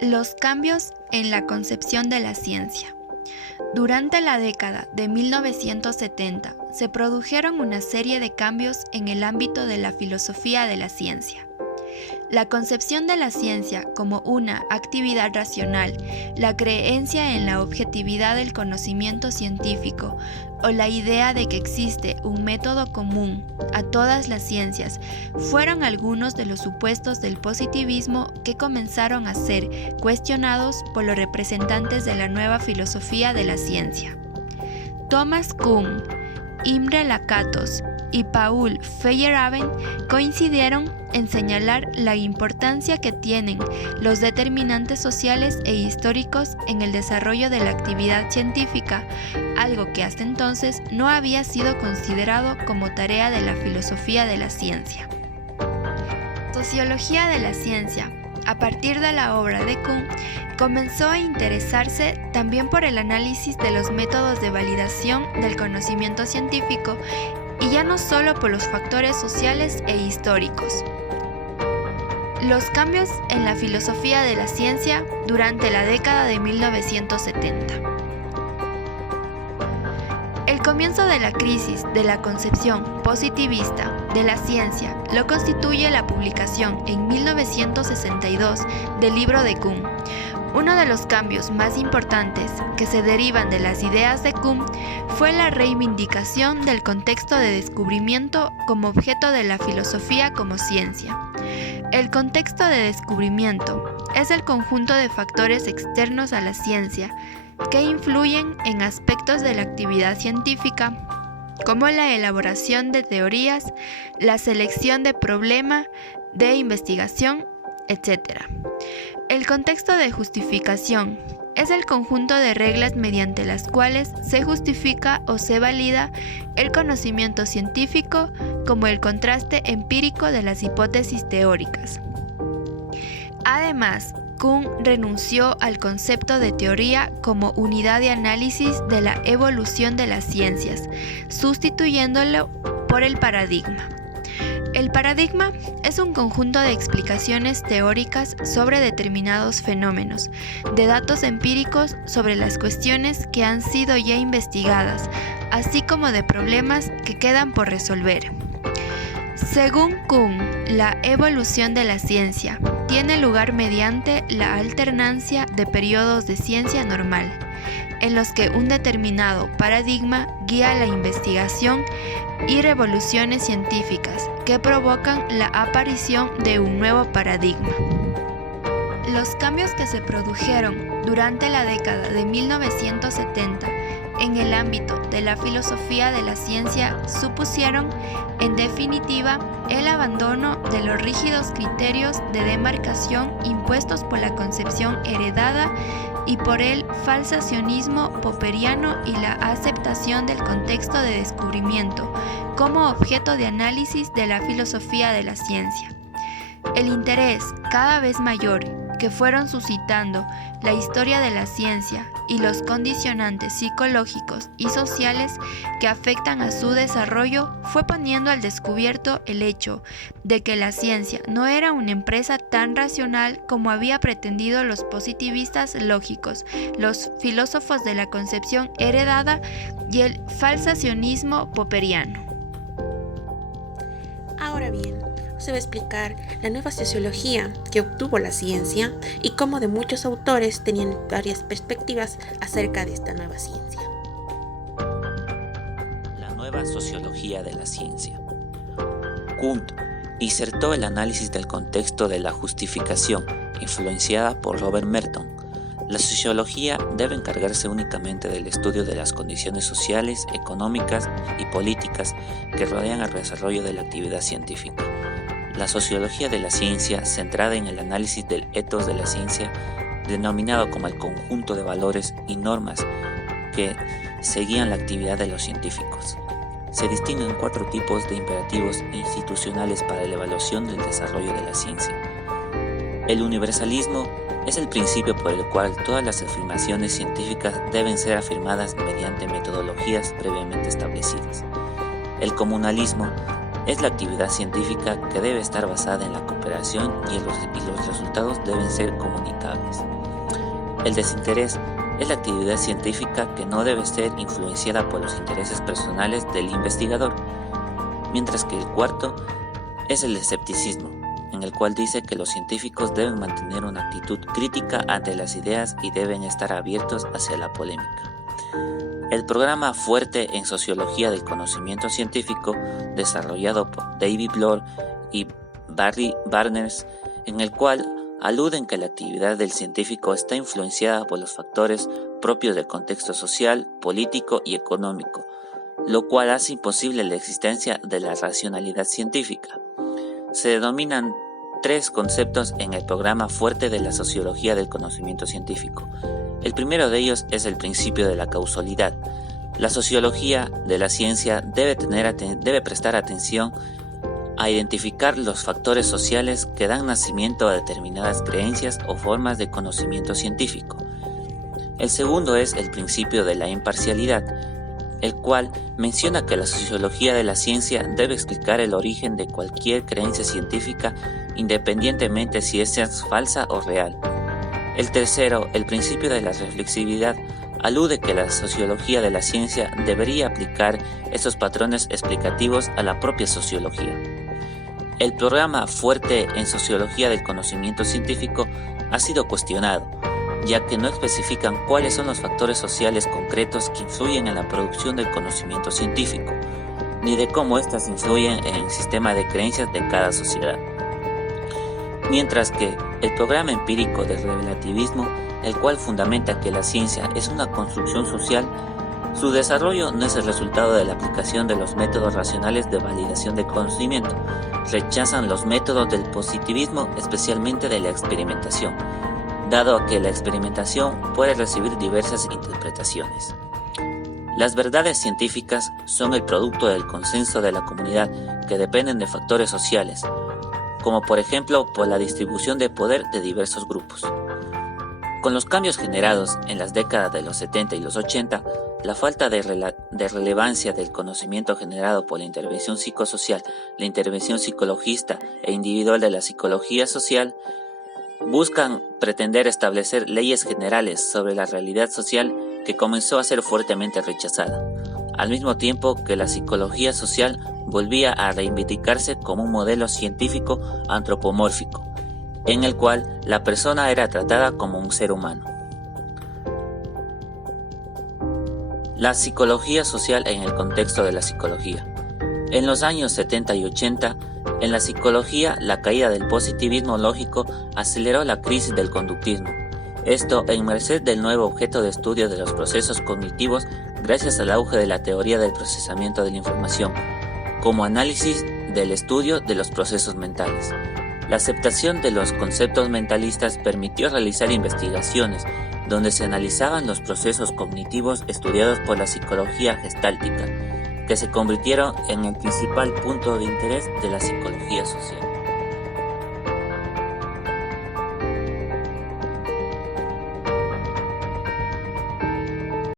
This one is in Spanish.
Los cambios en la concepción de la ciencia. Durante la década de 1970 se produjeron una serie de cambios en el ámbito de la filosofía de la ciencia. La concepción de la ciencia como una actividad racional, la creencia en la objetividad del conocimiento científico o la idea de que existe un método común a todas las ciencias fueron algunos de los supuestos del positivismo que comenzaron a ser cuestionados por los representantes de la nueva filosofía de la ciencia. Thomas Kuhn, Imre Lakatos y Paul Feyerabend coincidieron en señalar la importancia que tienen los determinantes sociales e históricos en el desarrollo de la actividad científica, algo que hasta entonces no había sido considerado como tarea de la filosofía de la ciencia. Sociología de la ciencia, a partir de la obra de Kuhn, comenzó a interesarse también por el análisis de los métodos de validación del conocimiento científico y ya no solo por los factores sociales e históricos. Los cambios en la filosofía de la ciencia durante la década de 1970. El comienzo de la crisis de la concepción positivista de la ciencia lo constituye la publicación en 1962 del libro de Kuhn. Uno de los cambios más importantes que se derivan de las ideas de Kuhn fue la reivindicación del contexto de descubrimiento como objeto de la filosofía como ciencia. El contexto de descubrimiento es el conjunto de factores externos a la ciencia que influyen en aspectos de la actividad científica, como la elaboración de teorías, la selección de problema de investigación, etc. El contexto de justificación es el conjunto de reglas mediante las cuales se justifica o se valida el conocimiento científico, como el contraste empírico de las hipótesis teóricas. Además, Kuhn renunció al concepto de teoría como unidad de análisis de la evolución de las ciencias, sustituyéndolo por el paradigma. El paradigma es un conjunto de explicaciones teóricas sobre determinados fenómenos, de datos empíricos sobre las cuestiones que han sido ya investigadas, así como de problemas que quedan por resolver. Según Kuhn, la evolución de la ciencia tiene lugar mediante la alternancia de periodos de ciencia normal, en los que un determinado paradigma guía la investigación, y revoluciones científicas que provocan la aparición de un nuevo paradigma. Los cambios que se produjeron durante la década de 1970 en el ámbito de la filosofía de la ciencia supusieron, en definitiva, el abandono de los rígidos criterios de demarcación impuestos por la concepción heredada y por el falsacionismo popperiano y la aceptación del contexto de descubrimiento como objeto de análisis de la filosofía de la ciencia. El interés cada vez mayor que fueron suscitando la historia de la ciencia y los condicionantes psicológicos y sociales que afectan a su desarrollo fue poniendo al descubierto el hecho de que la ciencia no era una empresa tan racional como había pretendido los positivistas lógicos, los filósofos de la concepción heredada y el falsacionismo popperiano. Ahora bien, se va a explicar la nueva sociología que obtuvo la ciencia y cómo de muchos autores tenían varias perspectivas acerca de esta nueva ciencia. La nueva sociología de la ciencia. Kuhn insertó el análisis del contexto de la justificación, influenciada por Robert Merton. La sociología debe encargarse únicamente del estudio de las condiciones sociales, económicas y políticas que rodean al desarrollo de la actividad científica. La sociología de la ciencia, centrada en el análisis del ethos de la ciencia, denominado como el conjunto de valores y normas que seguían la actividad de los científicos. Se distinguen 4 tipos de imperativos institucionales para la evaluación del desarrollo de la ciencia. El universalismo es el principio por el cual todas las afirmaciones científicas deben ser afirmadas mediante metodologías previamente establecidas. El comunalismo es la actividad científica que debe estar basada en la cooperación operación y los resultados deben ser comunicables. El desinterés es la actividad científica que no debe ser influenciada por los intereses personales del investigador, mientras que el cuarto es el escepticismo, en el cual dice que los científicos deben mantener una actitud crítica ante las ideas y deben estar abiertos hacia la polémica. El programa fuerte en Sociología del Conocimiento Científico, desarrollado por David Bloor y Barry Barnes, en el cual aluden que la actividad del científico está influenciada por los factores propios del contexto social, político y económico, lo cual hace imposible la existencia de la racionalidad científica. Se denominan 3 conceptos en el programa fuerte de la Sociología del Conocimiento Científico. El primero de ellos es el principio de la causalidad. La sociología de la ciencia debe prestar atención a identificar los factores sociales que dan nacimiento a determinadas creencias o formas de conocimiento científico. El segundo es el principio de la imparcialidad, el cual menciona que la sociología de la ciencia debe explicar el origen de cualquier creencia científica independientemente si esta es falsa o real. El tercero, el principio de la reflexividad, alude que la sociología de la ciencia debería aplicar esos patrones explicativos a la propia sociología. El programa fuerte en Sociología del Conocimiento Científico ha sido cuestionado, ya que no especifican cuáles son los factores sociales concretos que influyen en la producción del conocimiento científico, ni de cómo éstas influyen en el sistema de creencias de cada sociedad. Mientras que el programa empírico del relativismo, el cual fundamenta que la ciencia es una construcción social, su desarrollo no es el resultado de la aplicación de los métodos racionales de validación del conocimiento. Rechazan los métodos del positivismo, especialmente de la experimentación, dado que la experimentación puede recibir diversas interpretaciones. Las verdades científicas son el producto del consenso de la comunidad que dependen de factores sociales, como por ejemplo por la distribución de poder de diversos grupos. Con los cambios generados en las décadas de los 70 y los 80, la falta de relevancia del conocimiento generado por la intervención psicosocial, la intervención psicologista e individual de la psicología social, buscan pretender establecer leyes generales sobre la realidad social que comenzó a ser fuertemente rechazada, al mismo tiempo que la psicología social volvía a reivindicarse como un modelo científico antropomórfico, en el cual la persona era tratada como un ser humano. La psicología social en el contexto de la psicología. En los años 70 y 80, en la psicología, la caída del positivismo lógico aceleró la crisis del conductismo. Esto en merced del nuevo objeto de estudio de los procesos cognitivos gracias al auge de la teoría del procesamiento de la información, como análisis del estudio de los procesos mentales. La aceptación de los conceptos mentalistas permitió realizar investigaciones donde se analizaban los procesos cognitivos estudiados por la psicología gestáltica, que se convirtieron en el principal punto de interés de la psicología social.